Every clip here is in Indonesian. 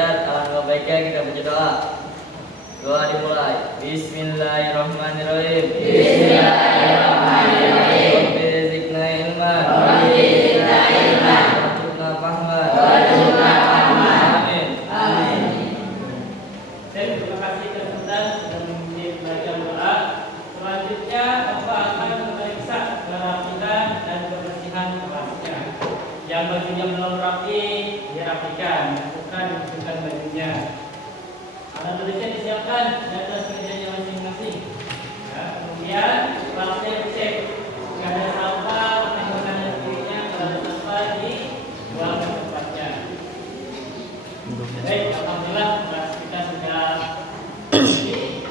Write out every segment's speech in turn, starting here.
derajat. Alangkah baiknya kita baca doa. Doa dimulai. Bismillahirrahmanirrahim. Bismillahirrahmanirrahim. Rabbi zidna ilman. Rabbi zidna ilman. Warzuqna fahman. Warzuqna fahman. Amin. Amin. Terima kasih kepada sudah memimpin belajar doa. Selanjutnya Bapak akan memeriksa kerapihan dan kebersihan kelasnya. Yang bajunya belum rapi dirapikan, bukan membersihkan bajunya. Alat tulisnya disiapkan di atas mejanya masing-masing. Ya, kemudian kelasnya dicek. Jika ada sampah, menggunakan kanan kirinya. Kalau ada sampah dibuang ke tempatnya. Baik, alhamdulillah kelas kita sudah.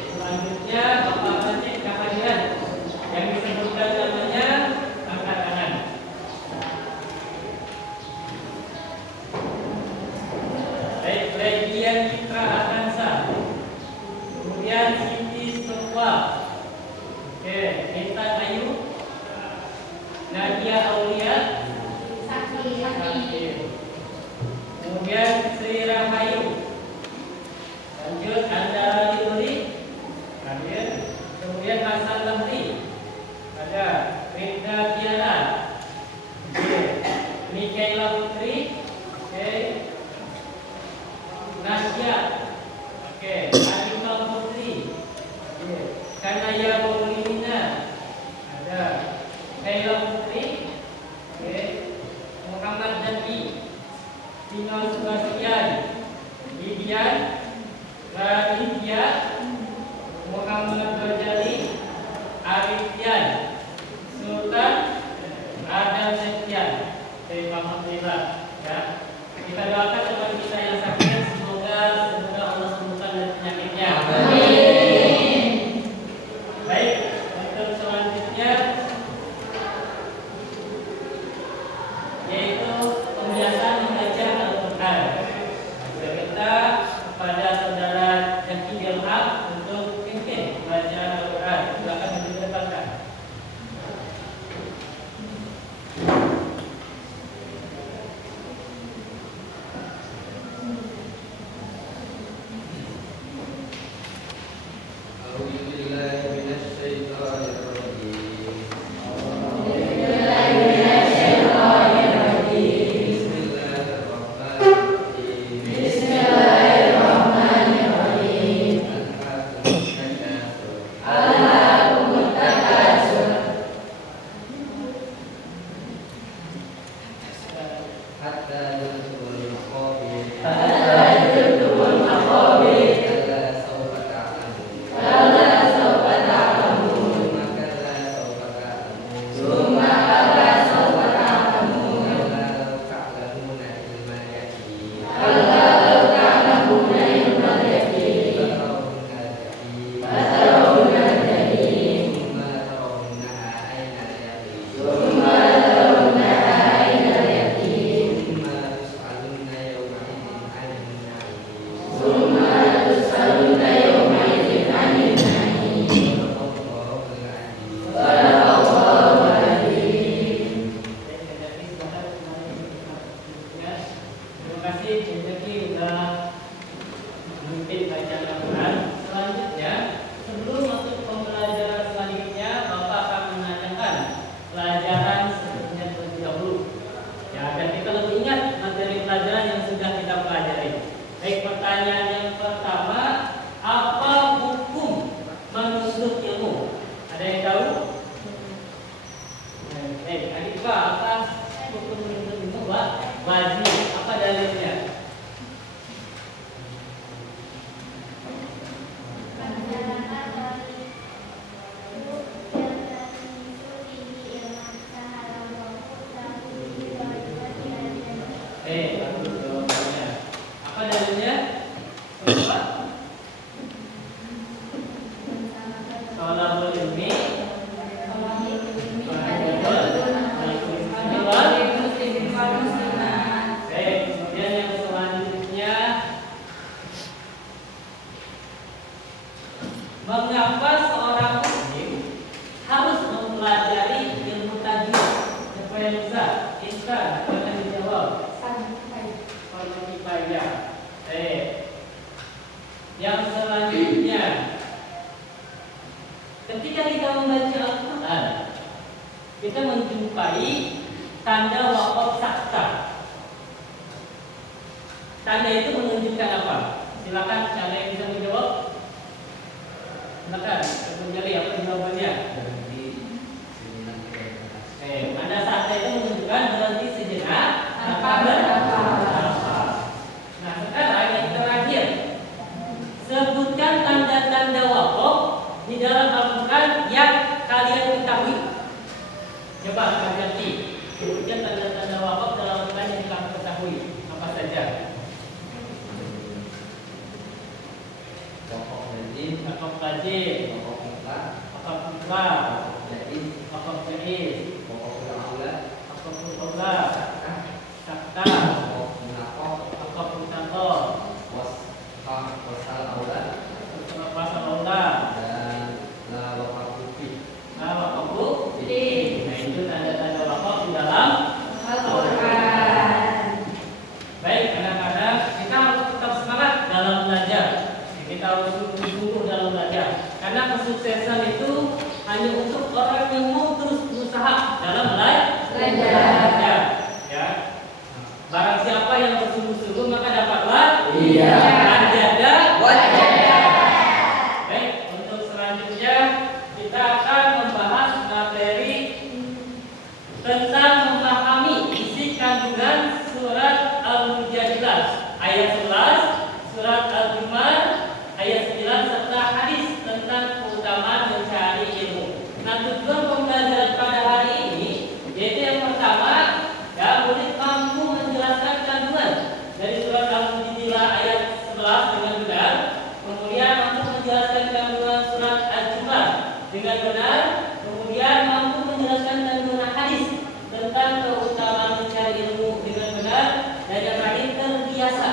Selanjutnya Bapak akan cek kehadiran. Yang disebutkan namanya angkat tangan. Baik, Legian Citra Akansa. Kemudian Siti Sofwa. Oke, Intan Ayu. Nadia Aulia. Sakti. Kemudian Sri Rahayu. Lanjut Andara Yuri. Hadir. Kemudian Hasan Lamri. Ada Rida Tiara. Oke. Mikaela Putri. Oke. Nasya. Oke. Arifah Putri. Oke. Kanaya Maulina. Ada Kaila Putri. Oke. Muhammad Nabi. Tino Sebastian. Bibian. Raditya. Muhammad Ghazali. Arifian. Sultan. Adam Septian. Alhamdulillah. Ya. Kita doakan teman kita yang sakit, semoga Allah sembuhkan dari penyakitnya. Amin. Baik, untuk selanjutnya yaitu pembiasaan membaca Al-Quran. Saya minta kepada saudara Jaki Ilham untuk pimpin bacaan Al-Quran. Silakan didepankan. Yang selanjutnya, ketika kita membaca Al-Quran, kita menjumpai tanda waqaf sakta. Tanda itu menunjukkan apa? Silakan siapa yang bisa menjawab. Silakan, menjadi apa jawabannya? Tanda sakta itu menunjukkan berhenti sejenak tanpa berapa. Nah, sekarang yang terakhir, sebutkan tanda-tanda waqaf di dalam Al-Quran yang kalian ketahui. Coba kalian sebutkan tanda-tanda waqaf dalam Al-Quran yang kalian ketahui. Apa saja? Wakaf wajib, wakaf mutlak, wakaf jaiz, wakaf aula, sakta, wakaf mutaqab, wasal aula, dan la waqafu fi. Nah, itu tanda-tanda wakaf di dalam Al-Quran. Baik, anak-anak, kita harus tetap semangat dalam belajar. Kita harus sungguh-sungguh dalam belajar. Karena kesuksesan itu hanya untuk orang yang mau terus berusaha dalam belajar. Ya. Barang siapa yang bersungguh-sungguh maka dapatlah anjada wajada. Baik, untuk selanjutnya kita akan membahas materi tentang memahami isi kandungan surat Al-Mujadilah ayat 11, surat Al-Jumu'ah ayat 9 serta hadis tentang keutamaan mencari ilmu. Nah, tujuan pembelajaran pada hari ini yaitu yang pertama, ya, murid mampu menjelaskan kandungan dari surat Al-Mujadilah ayat 11 dengan benar, kemudian mampu menjelaskan kandungan surat Al-Jumu'ah dengan benar, kemudian mampu menjelaskan kandungan hadis tentang keutamaan mencari ilmu dengan benar, dan yang terakhir terbiasa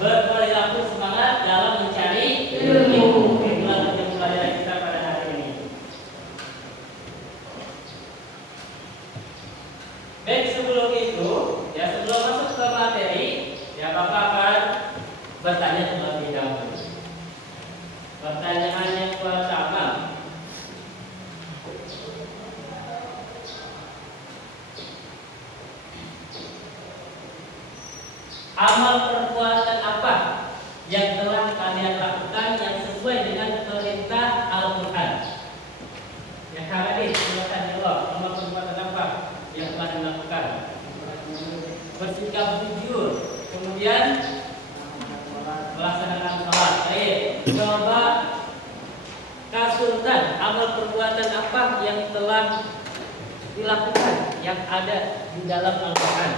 berperilaku semangat dalam mencari ilmu. Itulah tujuan pembelajaran kita pada hari ini. Baik, sebelum itu, ya, sebelum masuk ke materi, ya, Bapak akan bertanya terlebih dahulu. Pertanyaan yang pertama, amal perbuatan apa yang telah kalian lakukan yang sesuai dengan perintah Al-Quran? Ya, Kak Radit, silakan jawab. Amal perbuatan apa yang telah dilakukan? Bersikap jujur, kemudian melaksanakan sholat. Baik, coba Kak Sultan, amal perbuatan apa yang telah dilakukan yang ada di dalam Al-Quran?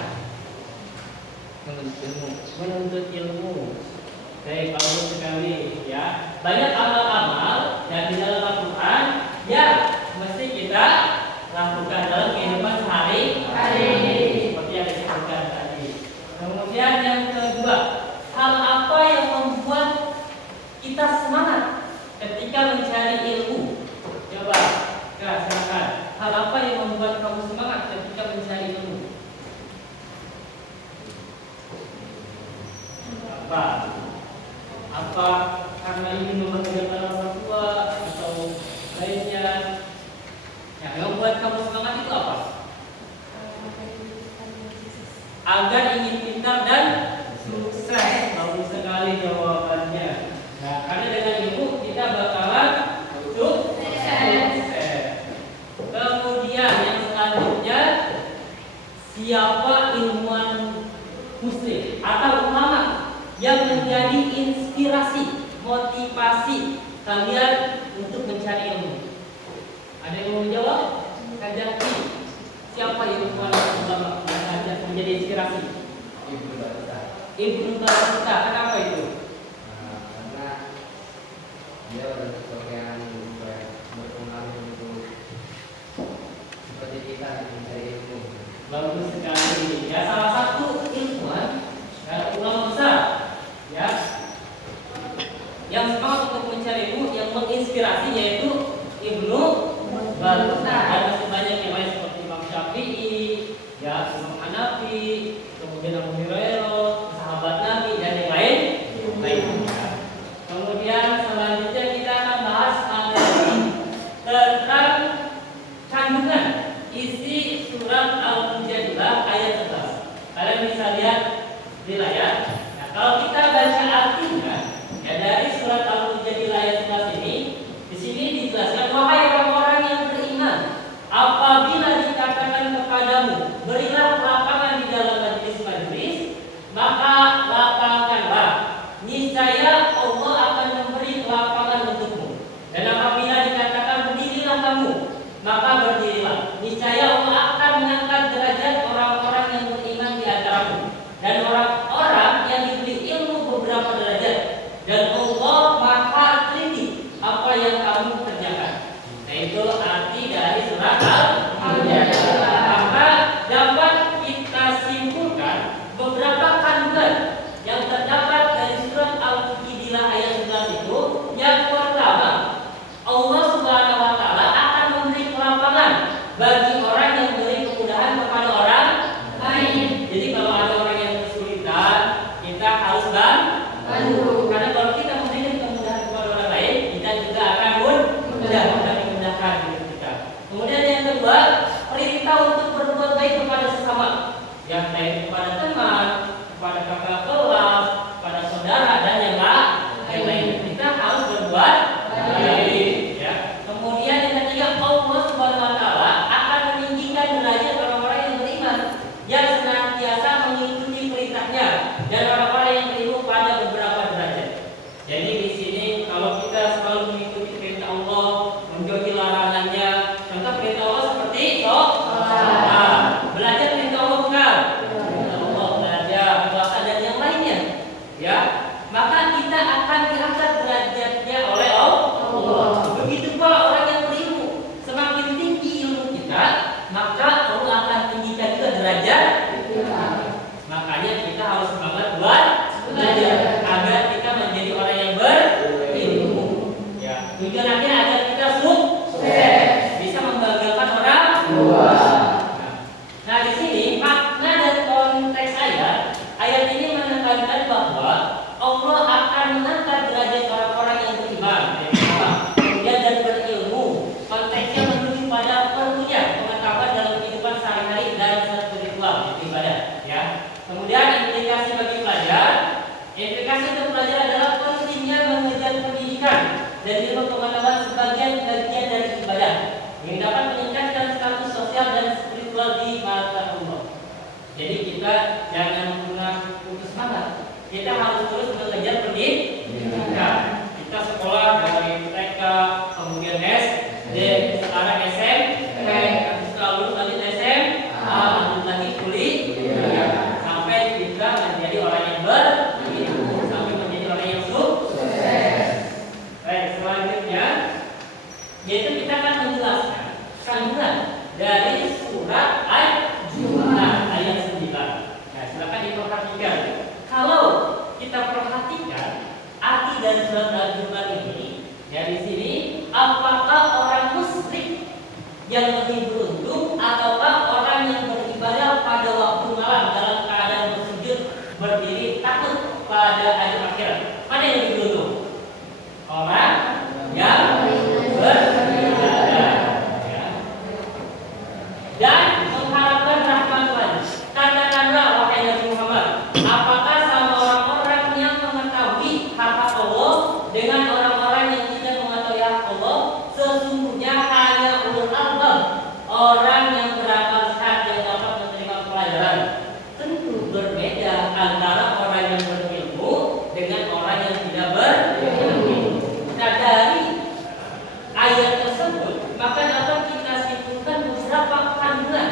Menuntut ilmu. Baik, bagus sekali, ya. Banyak amal-amal yang di dalam Al-Quran yang mesti kita lakukan dalam kehidupan sehari-hari, seperti yang disebutkan tadi. Kemudian yang kedua, hal apa yang membuat kita semangat ketika mencari ilmu? Coba, Kak, silakan. Hal apa yang membuat kamu semangat ketika mencari ilmu? Apa karena ingin membahagiakan orang tua atau lainnya? Yang membuat kamu semangat itu apa? Agar ingin pintar dan sukses. Bagus sekali jawabannya. Nah, karena dengan ilmu kita bakalan sukses. Kemudian yang selanjutnya, siapa ilmuwan muslim atau ulama yang menjadi inspirasi, motivasi kalian untuk mencari ilmu? Ada yang mau menjawab? Kajaki, siapa ilmuwan ulama yang menjadi inspirasi? Ibnu Battuta. Kenapa itu? Karena dia adalah sosok yang berpengaruh untuk seperti kita mencari ilmu. Bagus sekali. Ya, salah satu ilmuwan dan ulama besar, ya, yang semangat untuk mencari ilmu, yang menginspirasi, yaitu Ibnu Battuta. Dan masih banyak yang lain seperti Imam Syafi'i, ya, Imam Hanafi, kemudian Abu Hurairah, sahabat Nabi, dan yang lain maka kita akan diangkat derajatnya oleh Allah. Begitu pula orang yang berilmu, semakin tinggi ilmu kita, maka Allah akan tinggikan juga derajat kita. Makanya kita harus semangat buat belajar agar kita menjadi orang yang berilmu. Ya, tujuan akhirnya agar kita sukses, bisa membanggakan orang tua. Nah, di sini makna dan konteks ayat ini menekankan bahwa Allah akan mengangkat derajat orang-orang yang beriman, kemudian dan berilmu. Konteksnya menuju pada perlunya pengetahuan dalam kehidupan sehari-hari dan spiritual ibadah. Ya. Kemudian implikasi bagi pelajar, implikasi untuk pelajar adalah pentingnya mengejar pendidikan dan ilmu pengetahuan sebagian bagian dari ibadah yang dapat meningkatkan status sosial dan spiritual di mata Allah. Jadi kita jangan pernah putus semangat. Kita harus terus mengejar pendidikan. Kita sekolah dari TK, kemudian SD, sekarang SMP, setelah lulus lanjut SMA, lanjut lagi kuliah, sampai kita menjadi orang yang berilmu, sampai menjadi orang yang sukses. Baik, selanjutnya yaitu kita akan menjelaskan kandungan dari surat Al-Jumu'ah ayat 9. Nah, silakan diperhatikan. Kalau kita perhatikan arti dari surat Al-Jumu'ah ini, ya di sini apakah orang musyrik yang lebih beruntung ataukah orang yang beribadah pada waktu malam dalam keadaan bersujud berdiri takut pada hari akhirat? Mana yang lebih beruntung? Orang yang beribadah, ya, dan mengharapkan rahmat Tuhan. Katakanlah wahai Nabi Muhammad, apakah sama orang-orang yang mengetahui hak Allah dengan orang-orang yang tidak mengetahui hak Allah? Sesungguhnya hanya ulul albab, orang yang berakal sehat yang dapat menerima pelajaran. Tentu berbeda antara orang yang berilmu dengan orang yang tidak berilmu. Nah, dari ayat tersebut maka dapat kita simpulkan beberapa kandungan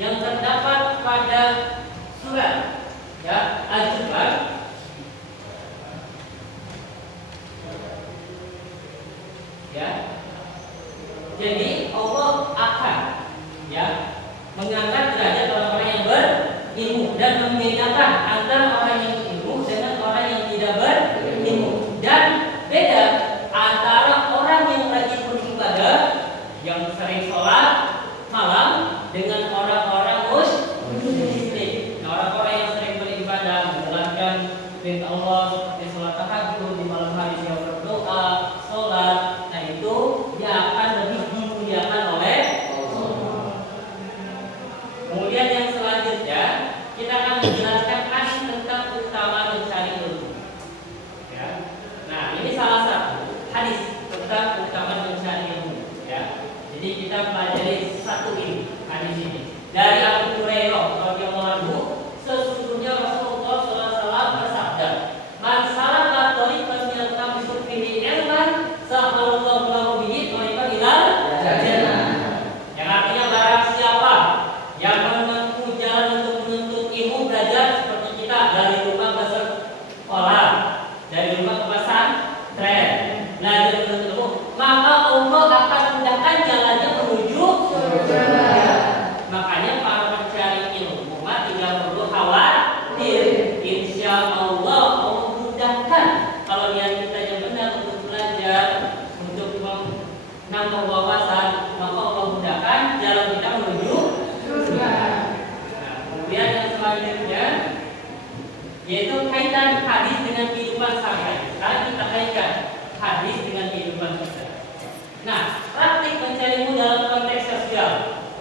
yang terdapat pada surat, ya, Al-Jumu'ah. Ya. Jadi Allah akan, ya, mengangkat derajat orang-orang yang berilmu dan membedakan antara orang yang berilmu dengan orang yang tidak berilmu, dan beda antara orang yang rajin beribadah, yang sering sholat malam dengan orang-orang musyrik. Nah, orang-orang yang sering beribadah, menjalankan perintah Allah seperti sholat tahajud di malam hari, dia berdoa, sholat, nah itu dia akan lebih dimuliakan oleh Allah. Kemudian yang selanjutnya kita akan menjelaskan hadis tentang utama mencari ilmu. Ya. Nah, ini salah satu hadis tentang utama mencari ilmu. Ya. Jadi kita pelajari satu ini, hadis ini dari Abu Hurairah radhiyallahu anhu. Sesungguhnya Rasulullah SAW bersabda, "Man salaka thariqan yaltamisu fihi ilman, sahalallahu lahu bihi thariqan ilal jannah." Yang artinya barang siapa yang menempuh jalan untuk menuntut ilmu, belajar seperti kita dari rumah ke sekolah, dari rumah ke pesantren, belajar menuntut ilmu, maka Allah akan mudahkan jalannya menuju surga. Makanya para pencari ilmu tidak perlu khawatir. Insya Allah Allah mudahkan kalau niat kita yang benar untuk belajar, untuk menambah wawasan, maka Allah mudahkan jalan kita menuju surga. Nah, kemudian yang selanjutnya yaitu kaitan hadis dengan kehidupan sehari-hari. Sekarang kita kaitkan hadis dengan kehidupan kita. Nah, praktik mencari ilmu dalam konteks sosial.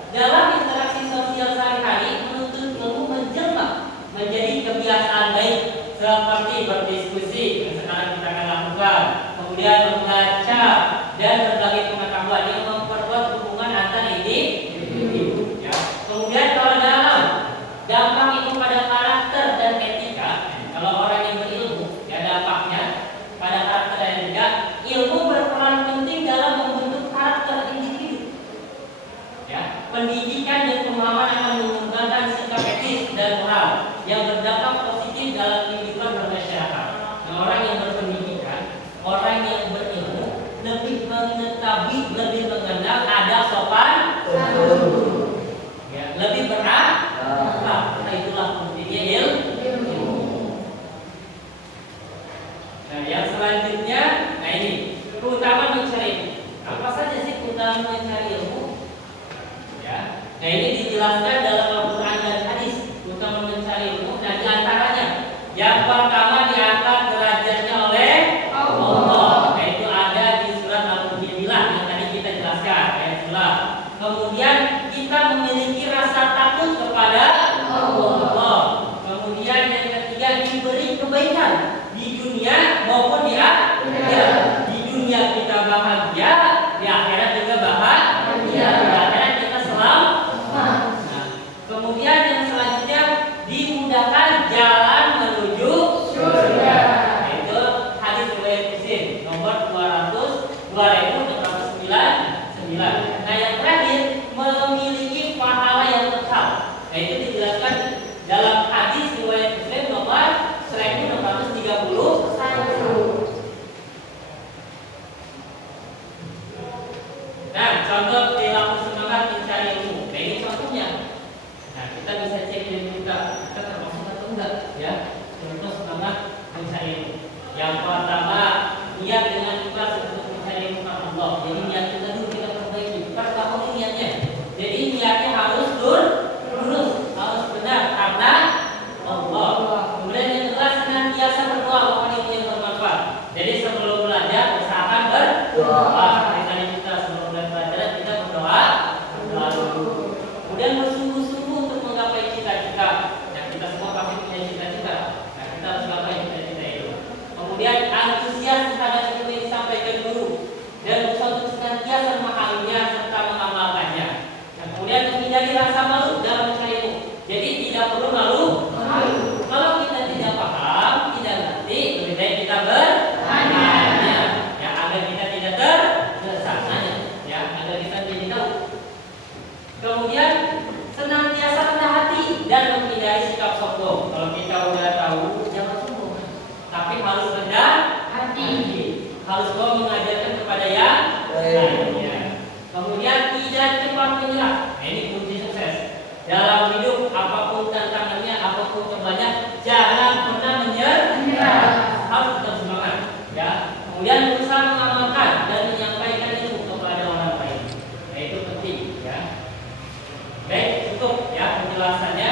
Dalam interaksi sosial sehari-hari, menuntut ilmu menjelma menjadi kebiasaan baik seperti berdiskusi yang sekarang kita akan lakukan, kemudian membaca dan berbagai pengetahuan yang memperkuat hubungan antar individu. Ya. Kemudian kalau dalam dampak itu pada karakter dan etika, kalau orang yang berilmu, ya dampaknya pada karakter dan etika, ilmu berperan penting dalam membentuk karakter individu. Ya, pendidikan dan pemahaman akan mengembangkan sikap etis dan moral yang berdampak positif dalam kehidupan bermasyarakat. Nah, orang yang yang selanjutnya, nah ini keutamaan mencari ilmu. Apa saja sih keutamaan mencari ilmu? Ya, nah ini dijelaskan dalam Al-Quran dan hadis keutamaan mencari ilmu. Nah, di antaranya yang pertama diangkat derajatnya oleh Allah. Nah, itu ada di surat Al-Mujadilah yang tadi kita jelaskan ayat 11. Kemudian kita memiliki rasa takut kepada Allah. Kemudian yang ketiga diberi kebaikan di dunia maupun di akhirat. Di dunia kita bahagia, di akhirat juga bahagia. Di akhirat kita selamat. Nah, kemudian yang selanjutnya dimudahkan jalan menuju surga. Nah, itu hadis riwayat Muslim nomor 2699. Nah, yang terakhir memiliki pahala yang kekal. Nah, itu dijelaskan dalam hadis riwayat Muslim nomor 1631. Nah, contoh perilaku semangat mencari ilmu. Nah, ini contohnya. Nah, kita bisa cek diri kita termasuk atau enggak, ya. Contoh semangat mencari ilmu. Yang pertama, niat dengan ikhlas untuk mencari ilmu karena Allah. Jadi niat kita dulu kita perbaiki. Pertama ini niatnya. Jadi niatnya harus lurus, harus benar karena Allah. Kemudian yang kedua, senantiasa berdoa mohon ilmu yang bermanfaat. Jadi sebelum belajar usahakan berdoa. Tadi kita sebelum belajar kita berdoa dulu. Kemudian bersungguh-sungguh untuk menggapai cita-cita. Nah, kita semua pasti punya cita-cita. Nah, kita harus gapai cita-cita itu. Kemudian antusias terhadap ilmu yang disampaikan guru dan berusaha untuk senantiasa memahaminya serta mengamalkannya. Nah, kemudian menghindari rasa malu dalam mencari ilmu. Jadi tidak perlu malu. Kalau kita tidak paham, tidak ngerti, lebih baik kita bertanya, ya agar kita tidak tersesatnya, ya agar kita jadi tahu. Kemudian senantiasa rendah hati dan menghindari sikap sombong. Kalau kita udah tahu, jangan sombong, tapi harus rendah hati. Harus mau mengajarkan kepada yang lainnya. Kemudian tidak cepat menyerah. Nah, ini kunci sukses dalam hidup. Apapun tantangannya, apapun cobanya, jangan pernah menyerah. Harus tetap semangat, ya. Kemudian berusaha mengamalkan dan menyampaikan itu kepada orang lain. Nah, itu penting, ya. Baik, cukup ya penjelasannya.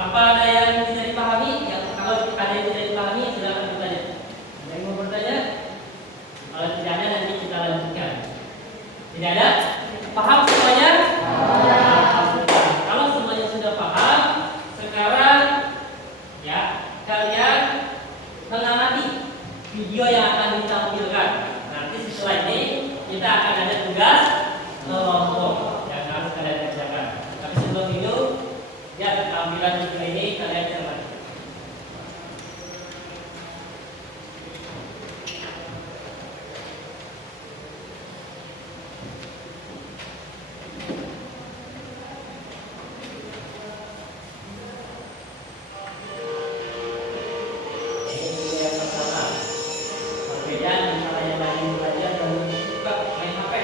Apa ada yang tidak dipahami? Yang kalau ada yang tidak dipahami, silakan bertanya. Ada yang mau bertanya? Kalau tidak ada, nanti kita lanjutkan. Tidak ada? Paham semuanya? Kalau semuanya sudah paham, sekarang ya kalian mengamati video yang akan ditampilkan. Nanti setelah ini kita akan ada tugas kelompok yang harus kalian kerjakan. Tapi sebelum itu, ya tampilan video ini kalian cermati. Perbedaan antara yang lagi belajar dan juga main HP.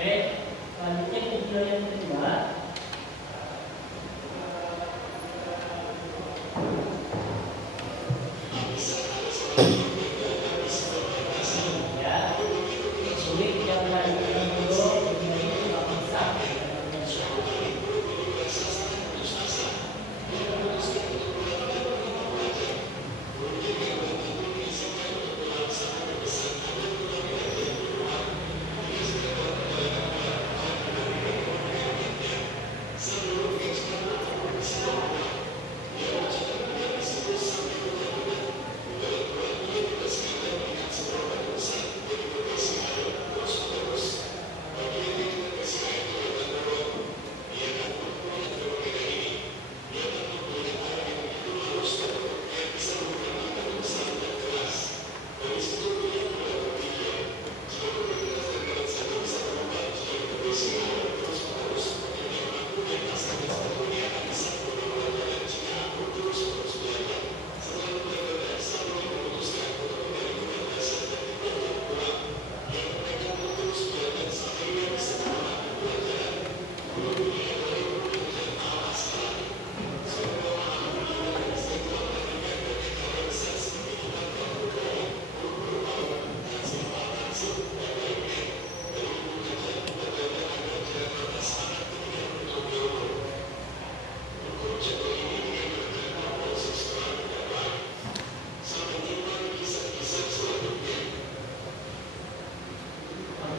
Oke, selanjutnya video yang kedua. Ya, sulit yang tadi dulu ini bisa.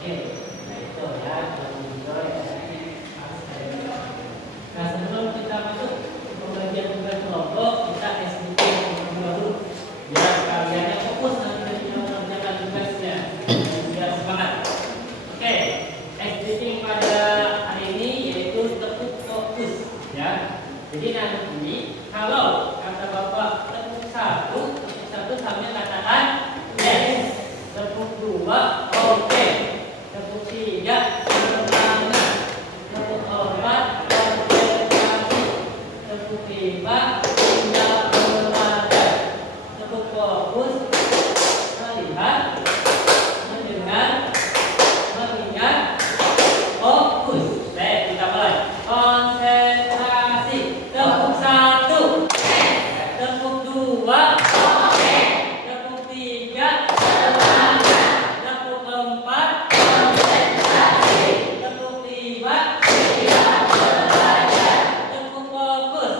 Oke, nah itu ya kalau video ya. Nah sebelum kita masuk ke pembagian tugas kelompok, kita SDT dulu biar kalian fokus nanti ketika mengerjakan tugasnya biar semangat. Oke, SDT pada hari ini yaitu tepuk fokus ya. Jadi nanti kalau kata bapak tepuk satu sambil katakan yes, tepuk dua oke. Tepuk tiga, semangat. Tepuk empat, konsentrasi. Tepuk lima, tidak belajar. Tepuk fokus, melihat, mendengar, mengingat, fokus. Baik, kita mulai. Konsentrasi. Tepuk satu, tepuk dua, tepuk tiga, tepuk empat. Tepuk lima, tepuk fokus,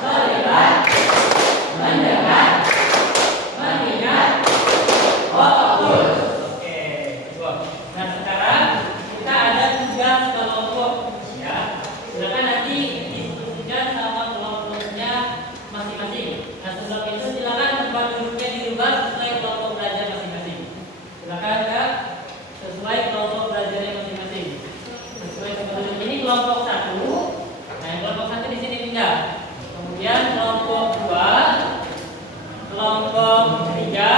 melihat, mendengar, mengingat, fokus. Oke, nah sekarang kita ada tugas kelompok ya. Silakan nanti diskusikan sama kelompoknya masing-masing. Nah sebelum itu silakan tempat duduknya dirubah sesuai kelompok belajar masing-masing. Silakan Kak, sesuai kelompok belajarnya masing-masing. Sesuai kelompok ini kelompok satu. Nah yang kelompok satu di sini pindah. Kemudian kelompok dua, kelompok tiga,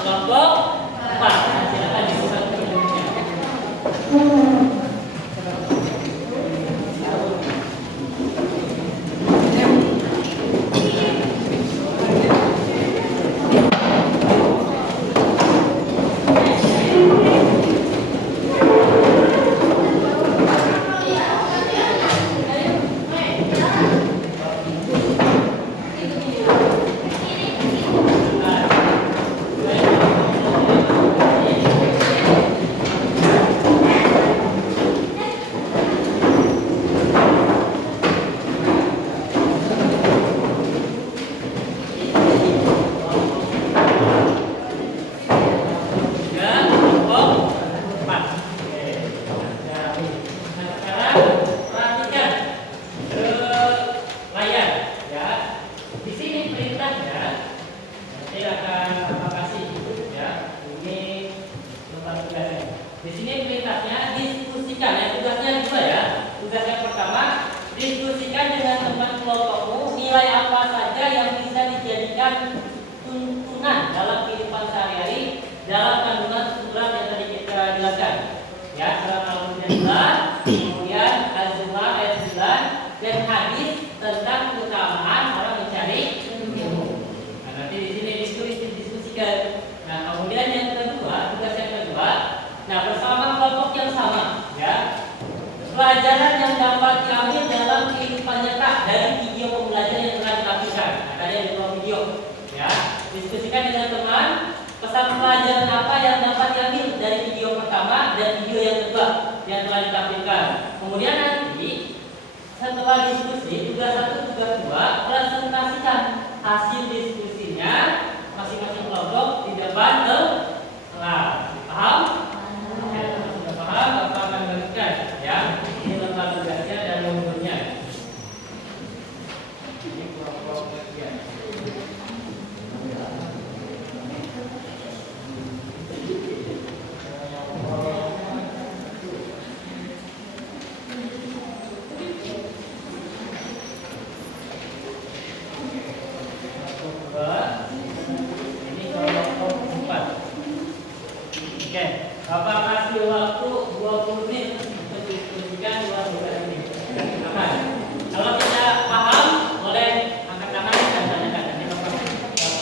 kelompok empat. Nah, silakan dibuka duduknya. tuntunan dalam kehidupan sehari-hari dalam kandungan surat yang tadi kita jelaskan. Ya, surat Al-Mujadilah, kemudian Az-Zumar ayat 9 dan hadis tentang keutamaan orang mencari ilmu. Nah, nanti di sini diskusikan. Nah, kemudian yang kedua, tugas yang kedua, nah bersama kelompok yang sama. pelajaran yang dapat diambil dalam kehidupan nyata dari video pembelajaran yang telah ditampilkan. Nah, tadi ada 2 video, ya. Diskusikan dengan teman pesan pelajaran apa yang dapat diambil dari video pertama dan video yang kedua yang telah ditampilkan. Kemudian nanti setelah diskusi tugas 1, tugas 2 presentasikan hasil diskusinya masing-masing kelompok di depan kelas. Paham? Oke, sudah paham? Bapak akan bagikan, ya. Ini lembar tugasnya dan nomornya. Ini kelompok bagian. Ini kelompok 4. Oke, Bapak kasih waktu 20 menit untuk diskusikan 2 tugas ini. Silakan. Kalau tidak paham, boleh angkat tangan dan tanyakan. Nanti Bapak silakan.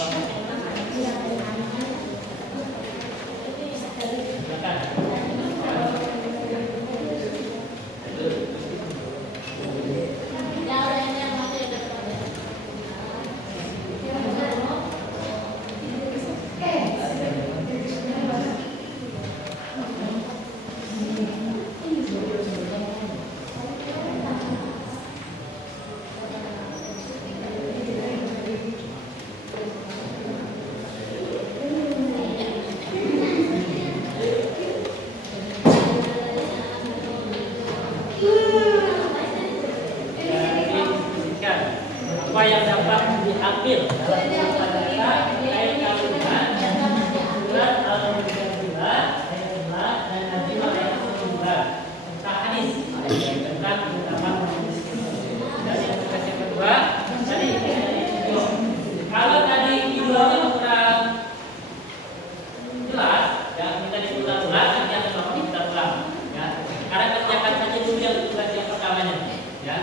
Apa yang dapat diambil dalam kehidupan nyata terkait kandungan surat Al-Mujaadilah ayat 11 dan An-Najm ayat 9 tentang hadis tentang keutamaan hadis. Dan yang tugas yang kedua tadi video. Kalau tadi videonya kurang jelas, yang kita diulang-ulang nanti akan langsung kita ulang. Ya, sekarang kerjakan saja dulu yang tugas yang pertamanya. Ya.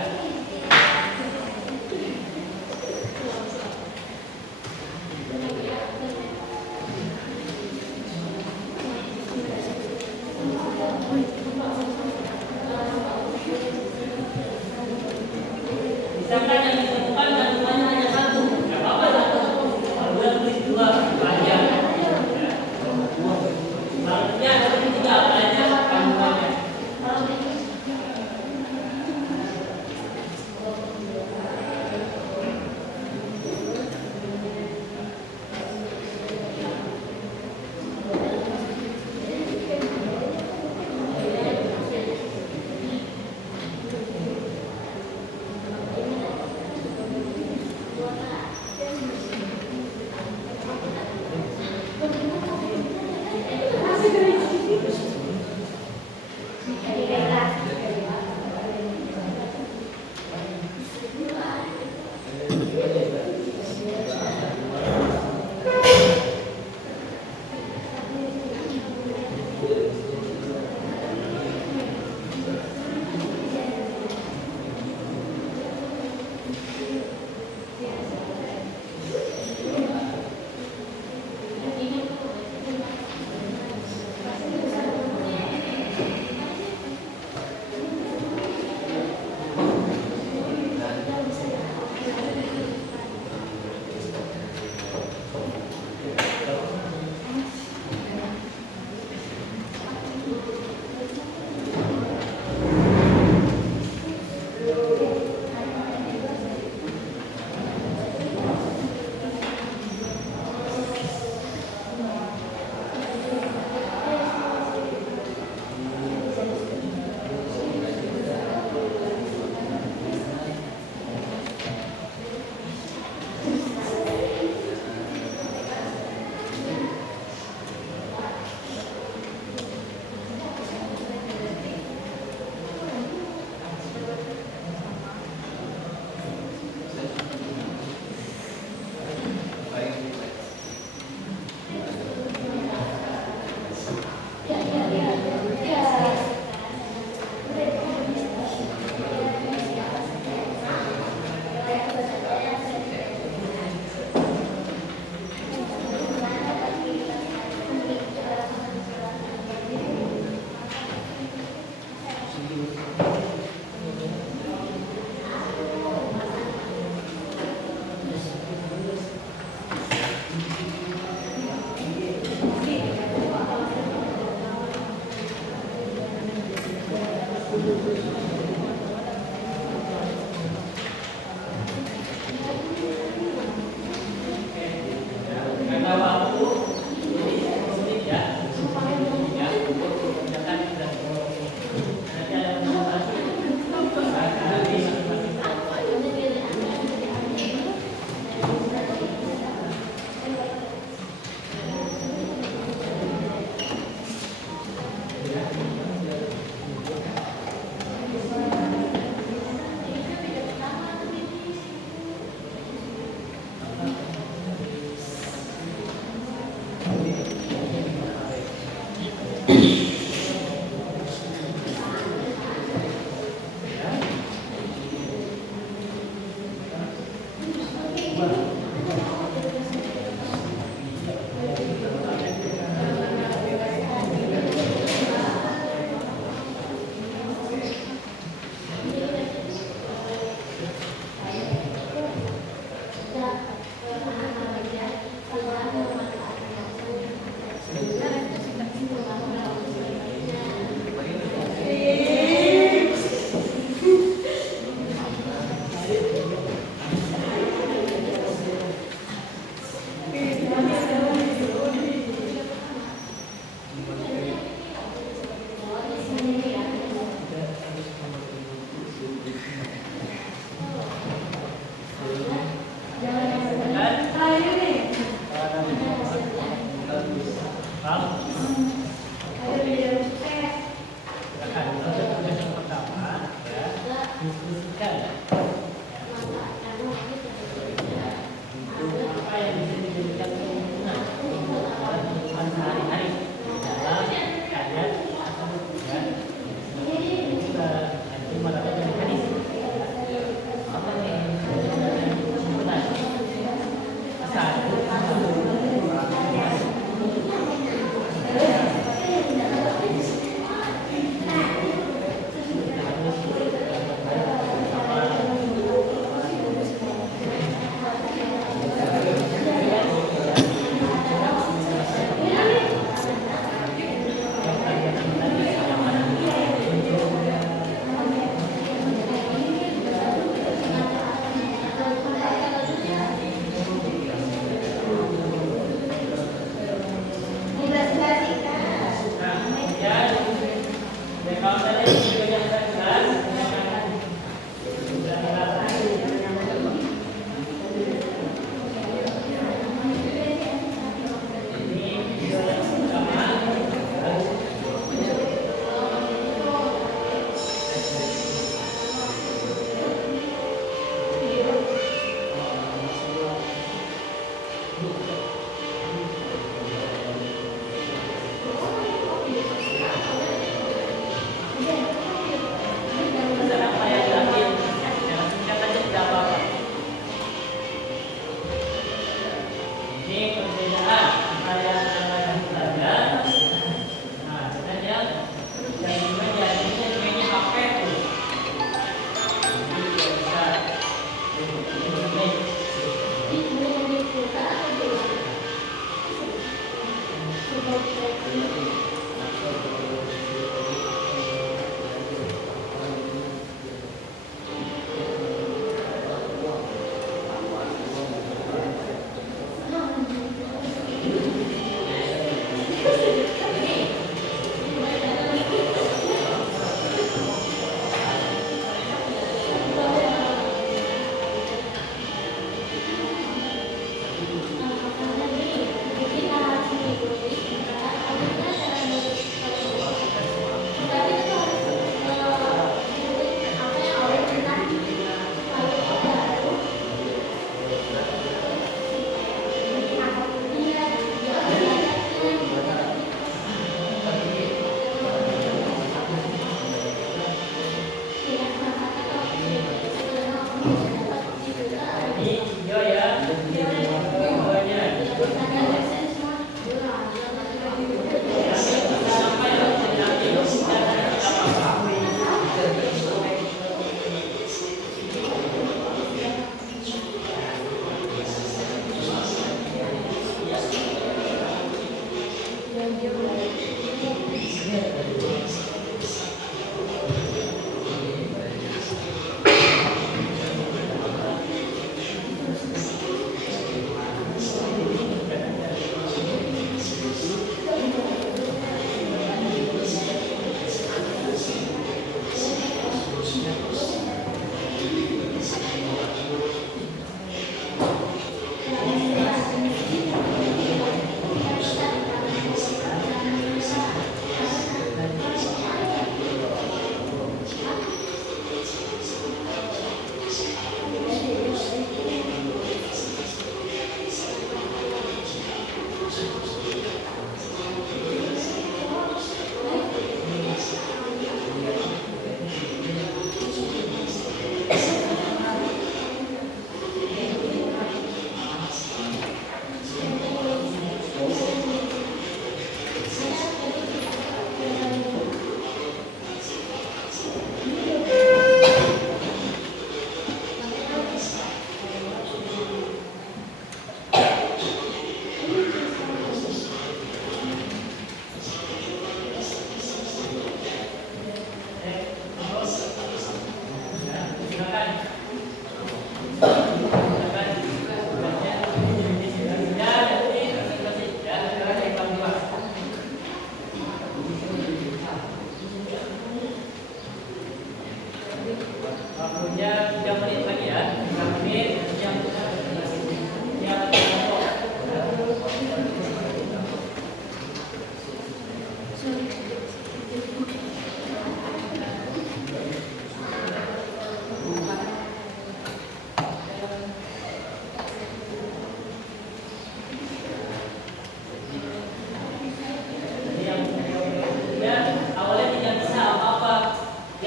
Misalkan yang ditemukan kandungannya hanya 1, nggak apa-apa 1. Kalau 2 tulis 2 panjang. Selanjutnya tulis 3 panjang kandungannya. Karena waktu ini 10 menit ya. Ya, untuk mengerjakan dan nanti ada presentasi. Nanti masing-masing.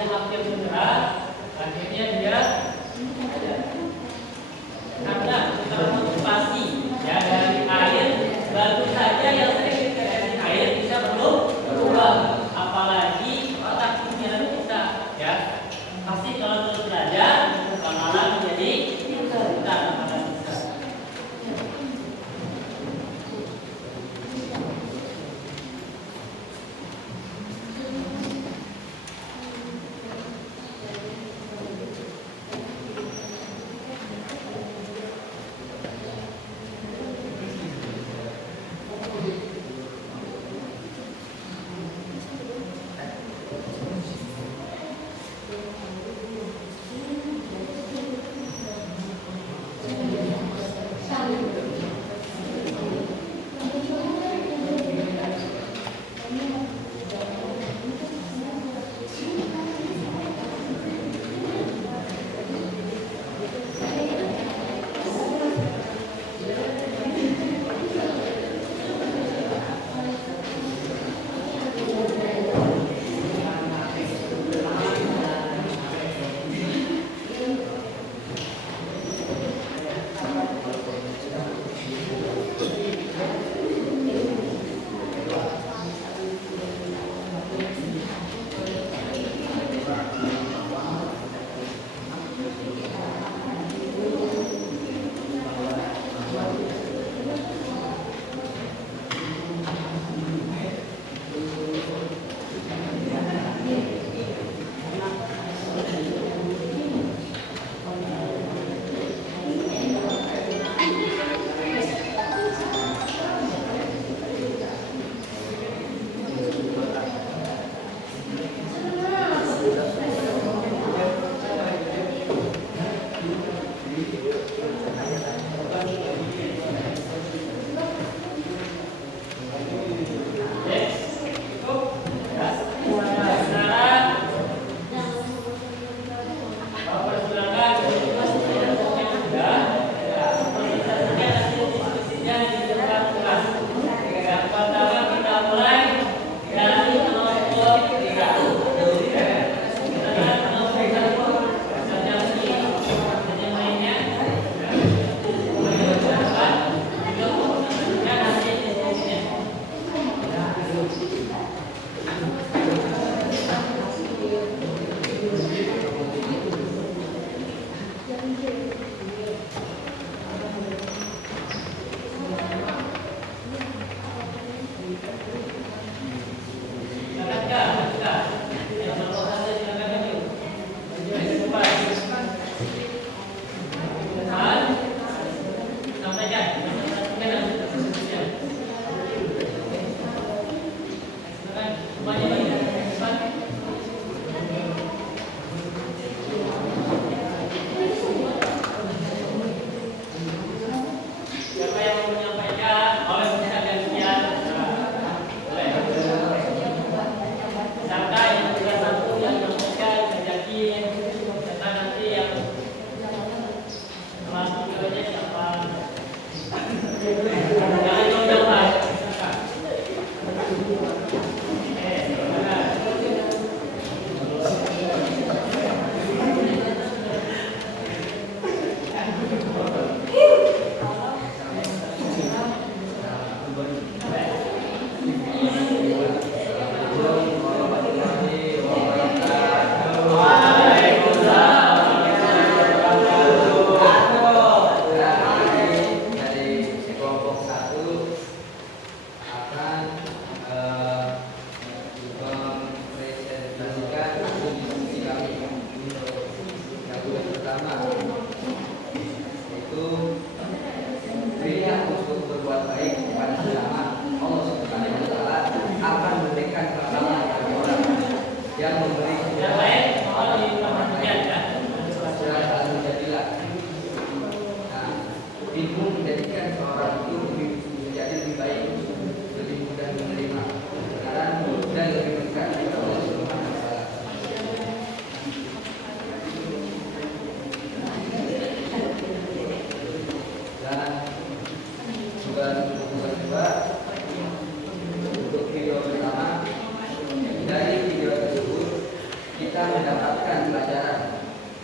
hampir bergerak, akhirnya dia karena kita motivasi ya dari air, batu saja yang sering dari air bisa berubah, apalagi otak pikiran kita ya. Pasti kalau terus belajar bakalan menjadi pintar bakalan bisa.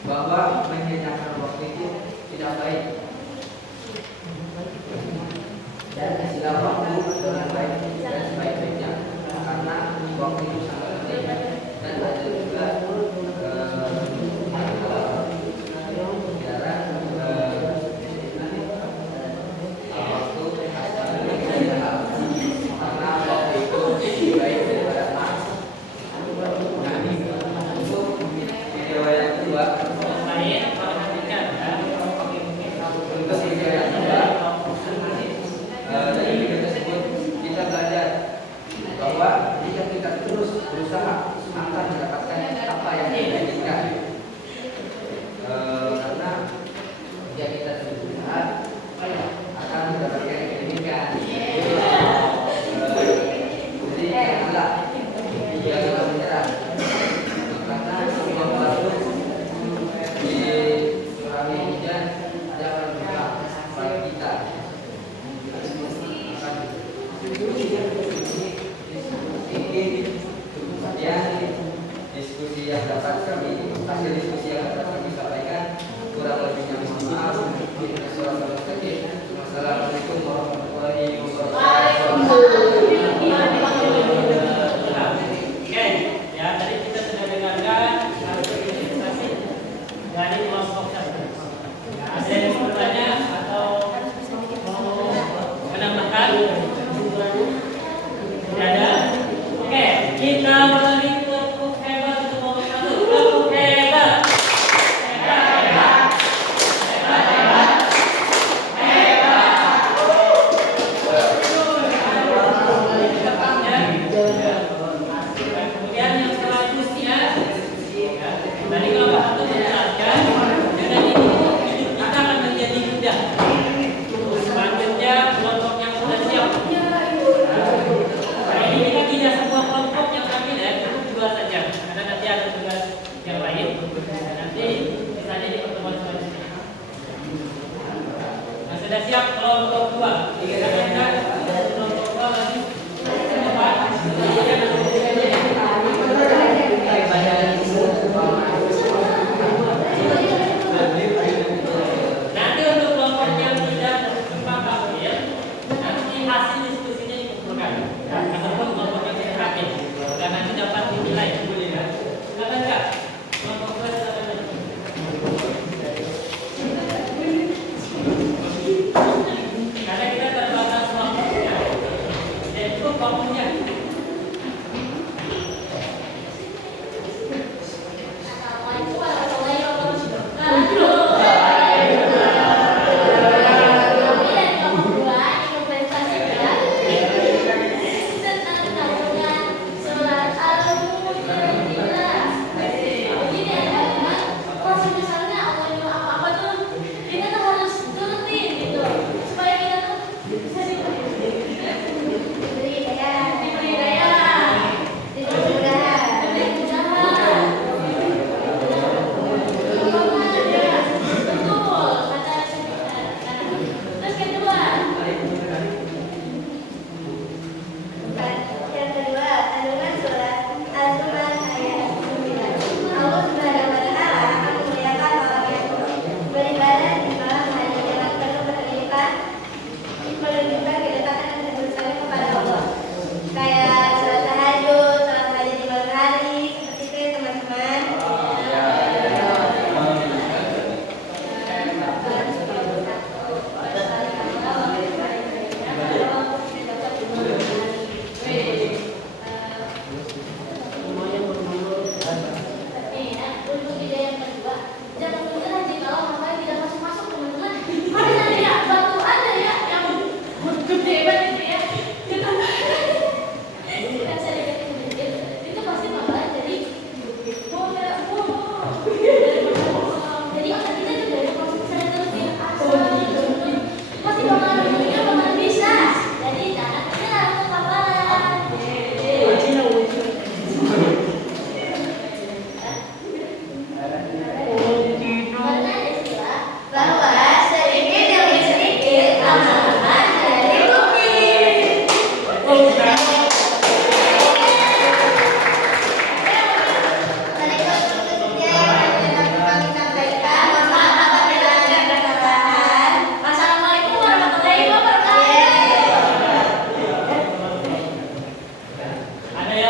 bahwa menyenangkan waktu itu tidak baik, dan isilah waktu dengan baik dan sebaik-baiknya, karena waktu itu sangat penting. Dan ada juga sejarah waktu karena waktu itu lebih baik daripada emas. Nah, untuk video yang kedua, Baik, perhatikan ya. untuk video yang kedua, dari video tersebut kita belajar bahwa jika kita terus berusaha akan mendapatkan apa yang kita inginkan. Karena jika kita terus berusaha akan mendapatkan yang kita inginkan. Jadi janganlah kita menyerah, karena semua batu di surai hujan jangan lupa bagi kita. Diskusi yang dapat kami, hasil diskusi yang dapat kami sampaikan, kurang lebihnya mohon maaf. Wassalamualaikum warahmatullahi wabarakatuh. Oke, ya tadi kita sudah dengarkan hasil presentasi dari kelompok satu. Ya, ada yang mau bertanya atau mau menambahkan? Tidak ada. Oke, kita beri tepuk hebat untuk kelompok satu. Tepuk hebat. Hebat, hebat. Hebat, hebat. Dan kemudian yang selanjutnya, tadi kelompok satu menjelaskan dengan ini hidup kita akan menjadi mudah. Selanjutnya kelompok yang sudah siap. Nah, ini kan tidak semua kelompok yang kami lihat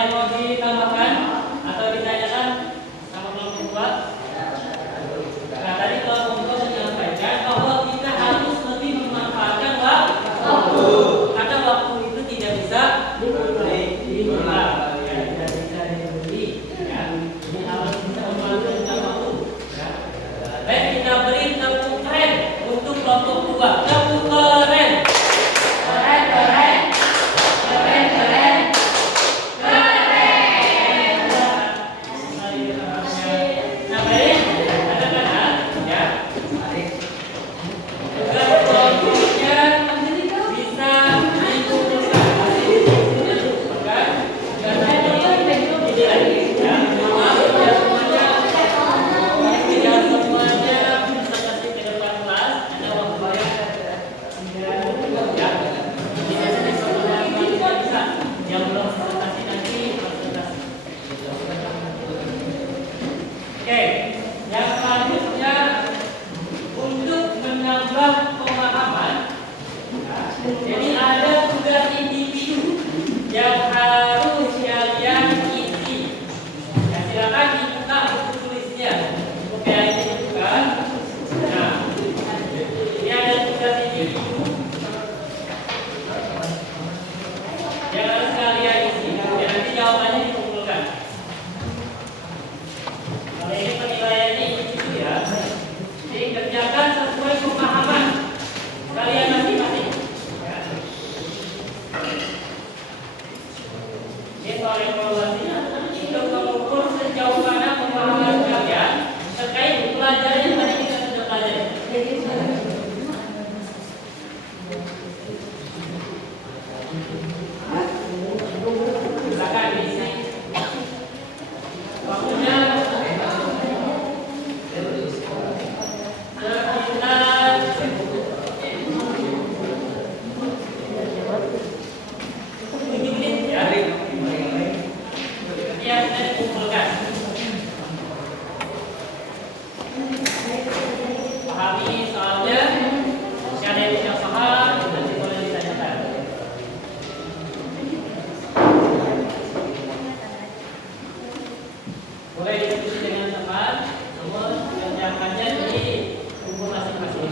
yang mau ditambahkan atau ditanyakan sama kelompok dua? Nah, tadi kelompok dua menyampaikan bahwa kita harus lebih memanfaatkan waktu. Karena waktu itu tidak bisa diulang, ya, tidak bisa dibeli, ya. Ini harus bisa memanfaatkan waktu. Ya. Baik, kita beri tepuk keren untuk kelompok dua. Tepuk keren. Keren, keren. Keren, keren. Nah, baik, anak-anak, ya. Tugas kelompoknya bisa dikumpulkan. Bukan? Ini lagi, ya. Maaf, tidak semuanya bisa kasih ke depan kelas. Ada waktu ya. Jadi biasanya semuanya tidak bisa. Yang belum presentasi nanti presentasi. Oke, yang selanjutnya untuk menambah pemahaman, jadi ada tugas individu yang harus kalian isi. Ya, silakan dibuka buku tulisnya. Oke, ini dibuka. Nah, ini ada tugas individu yang harus kalian isi. Ya, nanti jawabannya dikumpulkan. Kalau ini penilaiannya individu ya. Jadi kerjakan sesuai pemahaman kalian masing-masing. Ya. Ini soal evaluasinya untuk mengukur sejauh mana pemahaman kalian terkait pelajaran yang tadi kita sudah pelajari. Silakan diisi. Waktunya sekitar 7 menit ya. Kemudian kita dikumpulkan. Pahami soalnya. Jika ada yang tidak paham, nanti boleh ditanyakan. Boleh diskusi dengan teman, namun kerjakannya di kumpul masing-masing.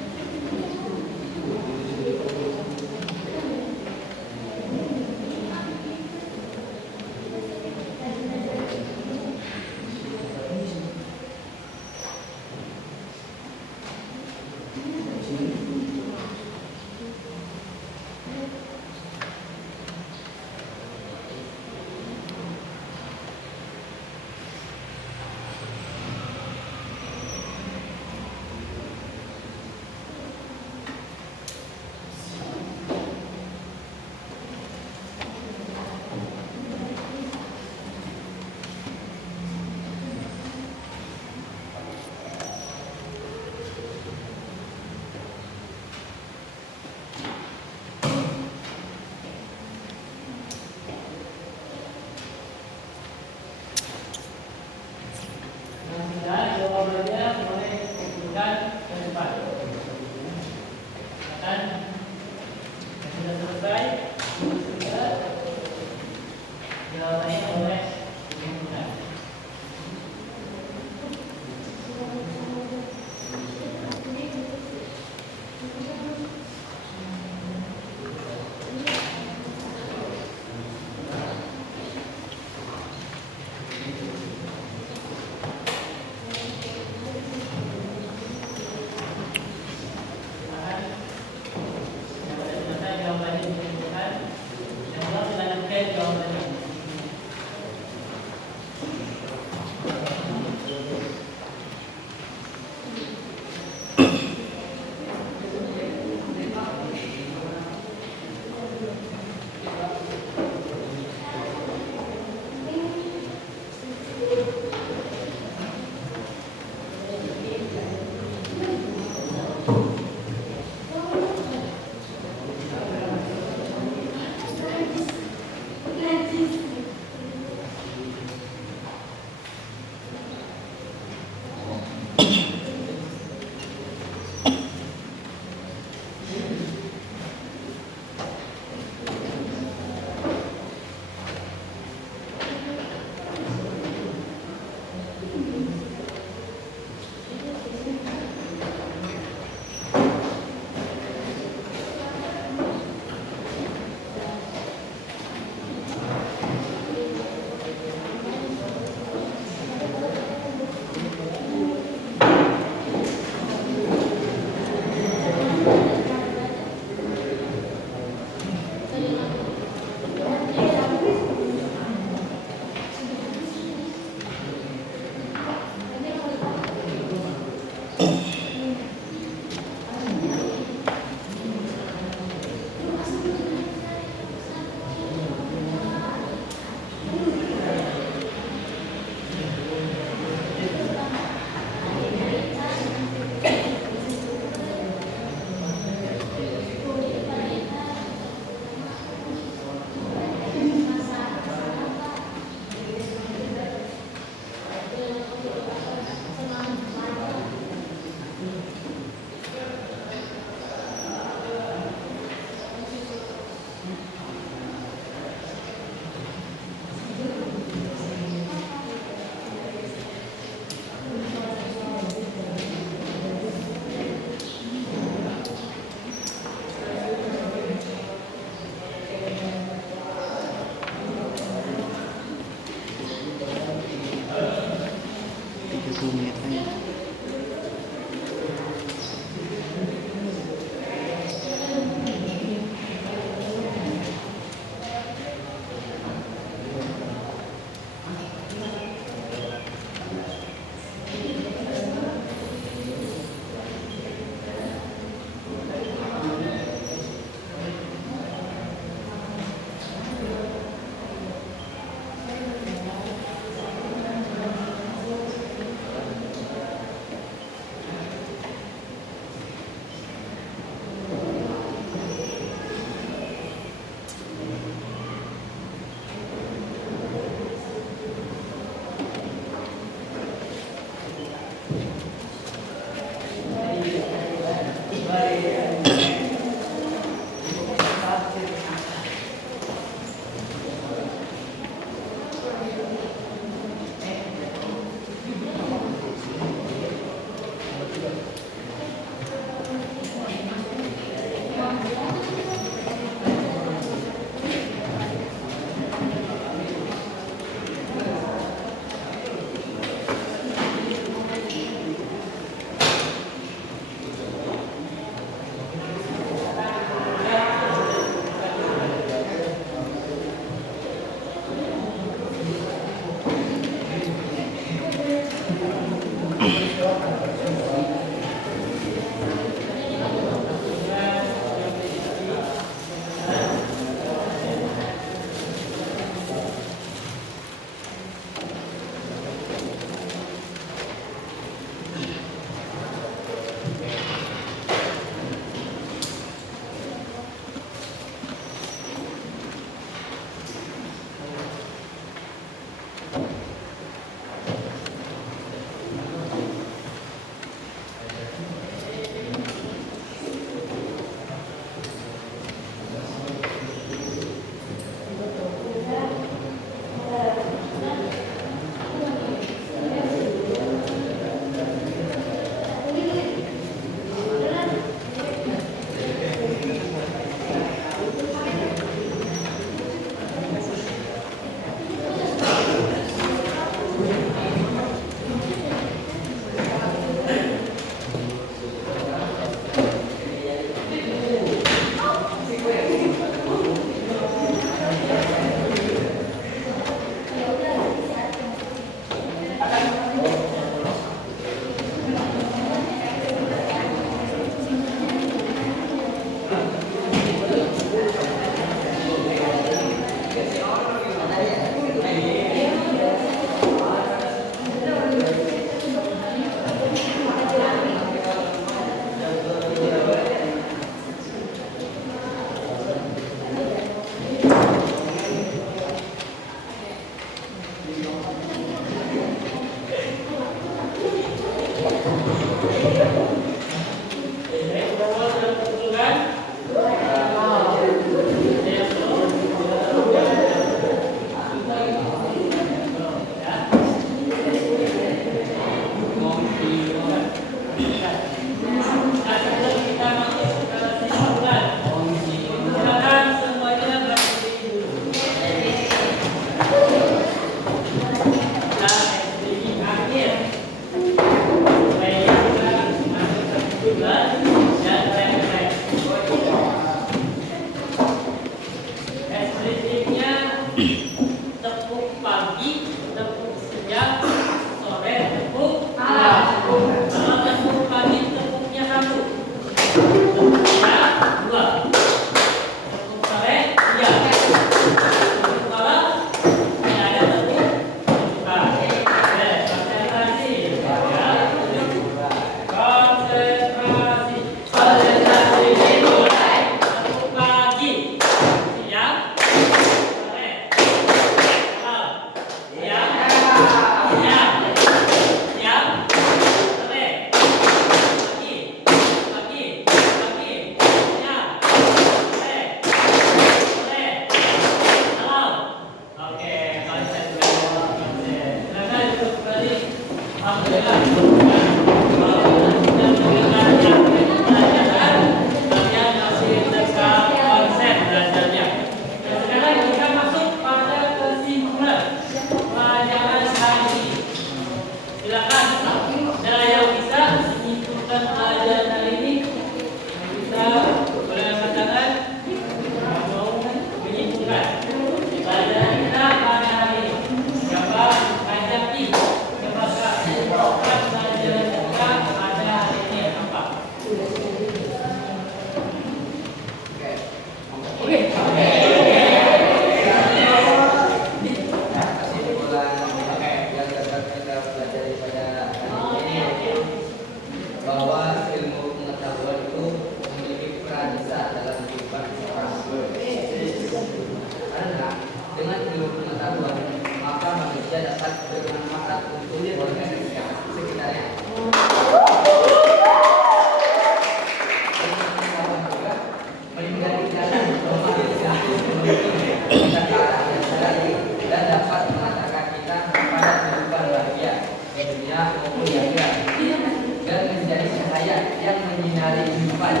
kehidupan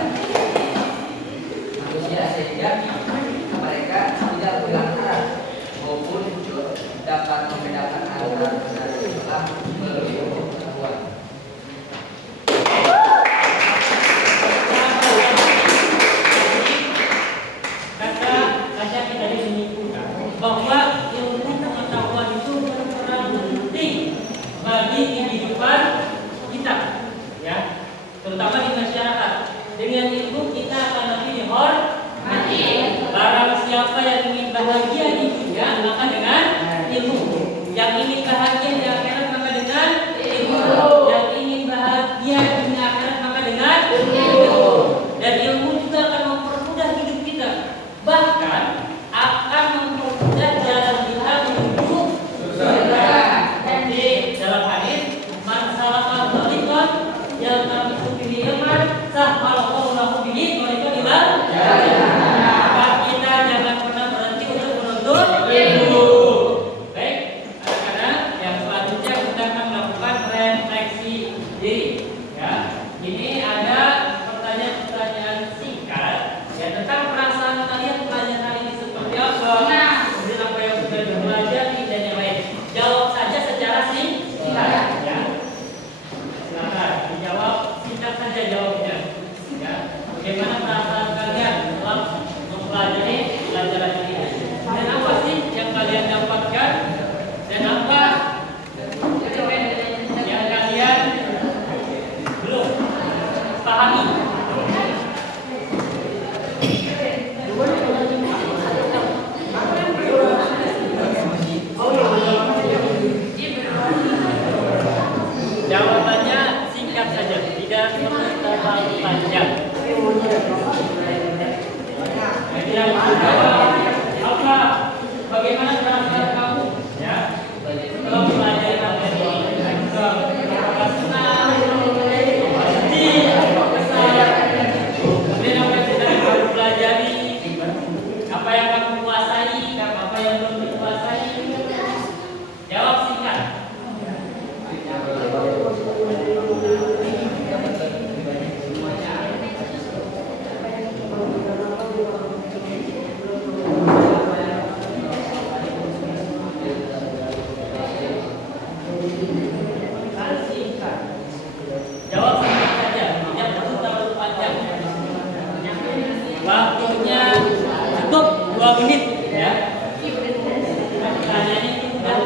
manusia sehingga mereka tidak pulang arah maupun dapat membedakan antara benar dan salah melalui pengetahuan. Kata kita tadi menyimpulkan bahwa ilmu pengetahuan itu berperan penting bagi kehidupan kita, ya, terutama di masyarakat. Dengan ilmu kita akan lebih dihormati. Barang siapa yang ingin bahagia di dunia maka dengan ilmu. Yang ingin bahagia di akhirat maka dengan ilmu. Yang ingin bahagia di akhirat maka dengan ilmu. Dan ilmu juga akan mempermudah hidup kita. Bahkan akan mempermudah jalan kita menuju surga. Nanti dalam hadis man salaka tariqan yaltamisu fihi ilman sahhalallahu lahu bihi tariqan ila jannah. Maka kita jangan pernah berhenti untuk menuntut ilmu. Baik, anak-anak, yang selanjutnya kita akan melakukan refleksi diri. Ya, ini ada pertanyaan-pertanyaan singkat ya tentang perasaan kalian pelajaran ini seperti apa, kemudian apa yang sudah dipelajari dan yang lain. Jawab saja secara singkat. Ya, silakan dijawab singkat saja jawabnya. Ya, bagaimana perasaan kalian setelah mempelajari pelajaran ini? Dan apa sih yang kalian dapatkan? Dan apa yang kalian belum pahami? Jawabannya singkat saja, tidak perlu terlalu panjang. Kemudian apa? Bagaimana perasaan kamu? Ya, setelah mempelajari materi ini, apakah senang, sedih, kesal? Kemudian apa yang sedang kamu pelajari? Apa yang kamu kuasai? Apa yang belum dikuasai? Jawab singkat. Singkat. Jawab singkat saja, tidak perlu terlalu panjang. Waktunya cukup 2 menit ya. Pertanyaannya itu sudah.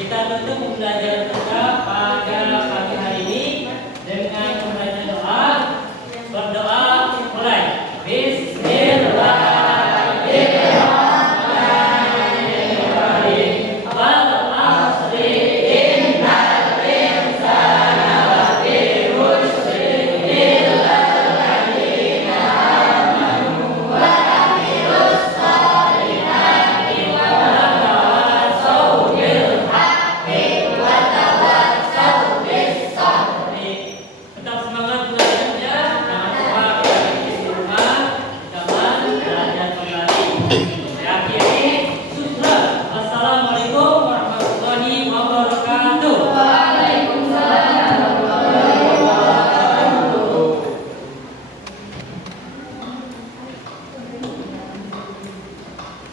Kita tentu belajar juga pada